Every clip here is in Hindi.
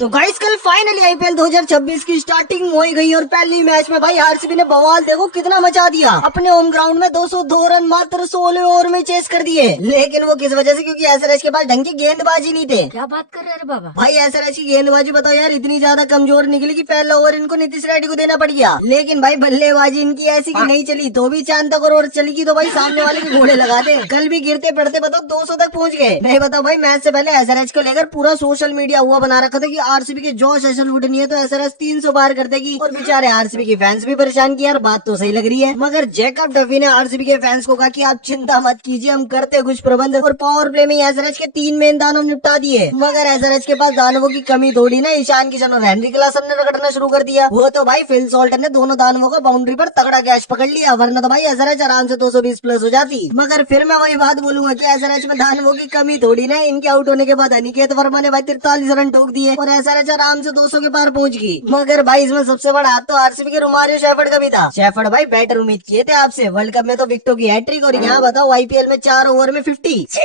तो गाइस कल फाइनली आईपीएल 2026 की स्टार्टिंग हो ही गई और पहली मैच में भाई आरसीबी ने बवाल देखो कितना मचा दिया। अपने होम ग्राउंड में 202 रन मात्र 16 ओवर में चेस कर दिए। लेकिन वो किस वजह से? क्योंकि एसआरएच के पास ढंग की गेंदबाजी नहीं थे। क्या बात कर रहे हैं बाबा? भाई एसआरएच की गेंदबाजी बताओ यार, इतनी ज्यादा कमजोर निकली कि पहला ओवर इनको नीतीश रेड्डी को देना पड़ गया। लेकिन भाई बल्लेबाजी इनकी ऐसी कि नहीं चली तो भी चांद तक और चली की तो भाई सामने वाले के घोड़े लगा दे। कल भी गिरते पड़ते बताओ 200 तक पहुंच गए। नहीं बताओ भाई, मैच से पहले एसआरएच को लेकर पूरा सोशल मीडिया हुआ बना रखा था कि आरसीबी के जोश ऐसा लूटनी है तो एसआरएच 300 पार कर देगी। और बेचारे आरसीबी के फैंस भी परेशान किया। यार बात तो सही लग रही है, मगर जैकब डफी ने आरसीबी के फैंस को कहा कि आप चिंता मत कीजिए, हम करते कुछ प्रबंध। और पावर प्ले में एसआरएच के 3 मेन दानव निपटा दिए। मगर एसआरएच के पास दानवों की कमी थोड़ी ना, ईशान किशन और हेनरी क्लासन ने रगड़ना शुरू कर दिया। वो तो भाई फिल सॉल्टन ने दोनों दानवों का बाउंड्री पर तगड़ा कैच पकड़ लिया, वरना तो भाई एसआरएच आराम से 220 प्लस हो जाती। मगर फिर मैं वही बात बोलूंगा कि एसआरएच में दानवों की कमी थोड़ी ना। इनके आउट होने के बाद अनिकेत वर्मा ने भाई 43 रन ठोक दिए और एसआरएच आराम से 200 के पार पहुंच गई। मगर भाई इसमें सबसे बड़ा हाथ तो आरसीबी के रोमारियो शेफर्ड का भी था। शेफर्ड भाई बैटर उम्मीद किए थे आपसे, वर्ल्ड कप में तो विकेटों की हैट्रिक और यहाँ बताओ आईपीएल में 4 ओवर में 50।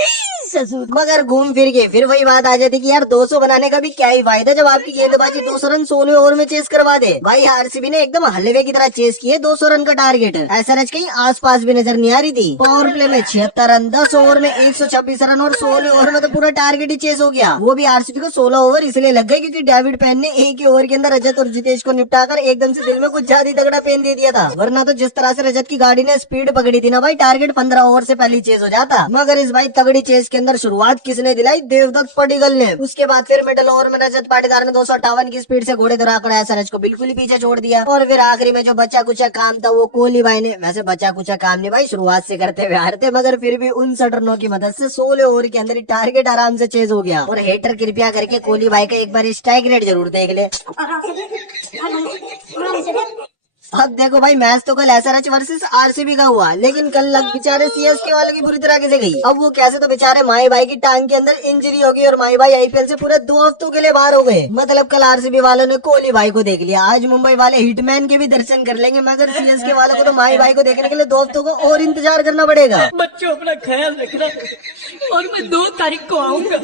मगर घूम फिर के फिर वही बात आ जाती कि यार 200 बनाने का भी क्या ही फायदा जब आपकी गेंदबाजी 200 रन 16 ओवर में चेस करवा दे। भाई आरसीबी ने एकदम हलवे की तरह चेस किए 200 रन का टारगेट। एसआरएच कहीं आसपास भी नजर नहीं आ रही थी। पावर प्ले में 76 रन, 10 ओवर में 126 रन और 16 ओवर में तो पूरा टारगेट ही चेस हो गया। वो भी आरसीबी को 16 ओवर इसलिए लग गए क्योंकि डेविड पेन ने एक ही ओवर के अंदर रजत और जितेश को निपटाकर एकदम से दिल में कुछ ज्यादा तगड़ा पेन दे दिया था। वरना तो जिस तरह से रजत की गाड़ी ने स्पीड पकड़ी थी ना भाई, टारगेट 15 ओवर से पहले चेस हो जाता। मगर इस भाई तगड़ी चेस के अंदर शुरुआत किसने दिलाई? देवदत्त पडिक्कल ने। उसके बाद फिर मिडल ओवर में रजत पाटीदार ने 258 की स्पीड से घोड़े दौड़ाकर एसआरएच को बिल्कुल ही पीछे छोड़ दिया। और फिर आखिरी में जो बचा कुचा काम था वो कोहली भाई ने, वैसे बचा कुचा काम नहीं भाई, शुरुआत से करते हुए हारते, मगर फिर भी 59 रनों की मदद से 16 ओवर के अंदर टारगेट आराम से चेज हो गया। और हेटर कृपया करके कोहली भाई का एक बार स्ट्राइक रेट जरूर देख ले। अब देखो भाई, मैच तो कल एसआरएच वर्सेस आरसीबी का हुआ, लेकिन कल लग बेचारे सीएसके वालों की बुरी तरह से गई। अब वो कैसे? तो बेचारे माही भाई की टांग के अंदर इंजरी होगी और माही भाई आईपीएल से पूरे 2 हफ्तों के लिए बाहर हो गए। मतलब कल आरसीबी वालों ने कोहली भाई को देख लिया, आज मुंबई वाले हिटमैन के भी दर्शन कर लेंगे, मगर सीएसके वालों को तो माही भाई को देखने के लिए 2 हफ्तों को और इंतजार करना पड़ेगा। बच्चों अपना ख्याल रखना और मैं 2 तारीख को आऊंगा।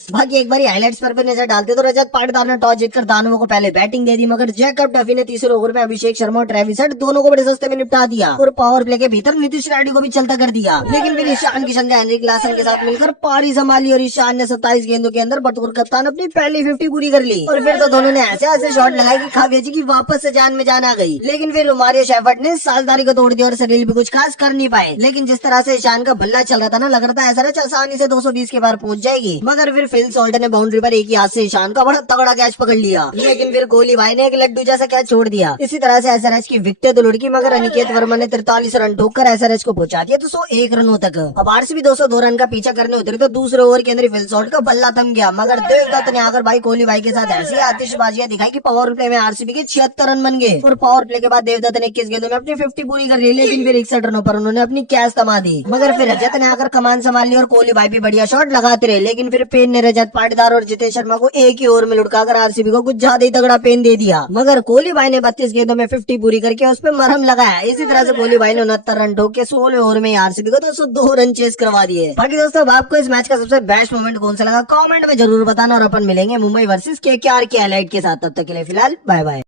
बाकी एक बार हाइलाइट्स पर भी नजर डालते तो रजत पाटीदार ने टॉस जीतकर दानवों को पहले बैटिंग दे दी, मगर जैकब डफी ने तीसरे ओवर में अभिषेक शर्मा और ट्रेविस हेड दोनों को बड़े सस्ते में निपटा दिया और पावर प्ले के भीतर नीतीश रेड्डी को भी चलता कर दिया। लेकिन फिर ईशान किशन ने हेनरी क्लासन के साथ मिलकर पारी संभाली और ईशान ने 27 गेंदों के अंदर बतौर कप्तान अपनी पहली 50 पूरी कर ली। और फिर तो दोनों ने ऐसे ऐसे शॉट लगाए कि काव्या जी की वापस से जान में जान आ गई। लेकिन फिर रोमारियो शेफर्ड ने साझेदारी को तोड़ दिया और शरीर भी कुछ खास कर नहीं पाए। लेकिन जिस तरह से ईशान का बल्ला चल रहा था ना, लग रहा था एसआरएच आसानी से 220 के पार पहुंच जाएगी। मगर फिर फिल सॉल्टन ने बाउंड्री पर एक ही हाथ से ईशान का बड़ा तगड़ा कैच पकड़ लिया। लेकिन फिर कोहली भाई ने एक लड्डू जैसा कैच छोड़ दिया। इसी तरह से एसआरएच की विकेटें तो लुढ़की, मगर अनिकेत वर्मा ने 43 रन ठोककर एसआरएच को पहुंचा दिया 201 रनों तक। अब आरसीबी 202 रन का पीछा करने उतरी तो दूसरे ओवर के अंदर फिल शॉट का बल्ला थम गया। मगर देवदत्त ने आकर भाई कोहली भाई के साथ ऐसी आतिशबाजियां दिखाई कि पावर प्ले में आरसीबी के 76 रन बन गए। और पावर प्ले के बाद देवदत्त ने 21 गेंदों में अपनी 50 पूरी कर ली, लेकिन फिर 61 रनों पर उन्होंने अपनी कैच थमा दी। मगर फिर रजत ने आकर कमान संभाल ली और कोहली भाई भी बढ़िया शॉट लगाते रहे। लेकिन फिर पेन ने रजत पाटीदार और जितेश शर्मा को एक ही ओवर में लुढ़काकर आरसीबी को कुछ ज्यादा ही तगड़ा पेन दे दिया। मगर कोहली भाई ने 32 गेंदों में 50 पूरी करके उस पर मरहम लगाया। इसी तरह से कोहली भाई ने 69 रन ठोक के 16 ओवर में आरसीबी को 202 रन चेस करवा दिए। बाकी दोस्तों, आपको इस मैच का सबसे बेस्ट मोमेंट कौन सा लगा कमेंट में जरूर बताना और अपन मिलेंगे मुंबई वर्सेस केकेआर के हाईलाइट के साथ। तब तक के लिए फिलहाल बाय बाय।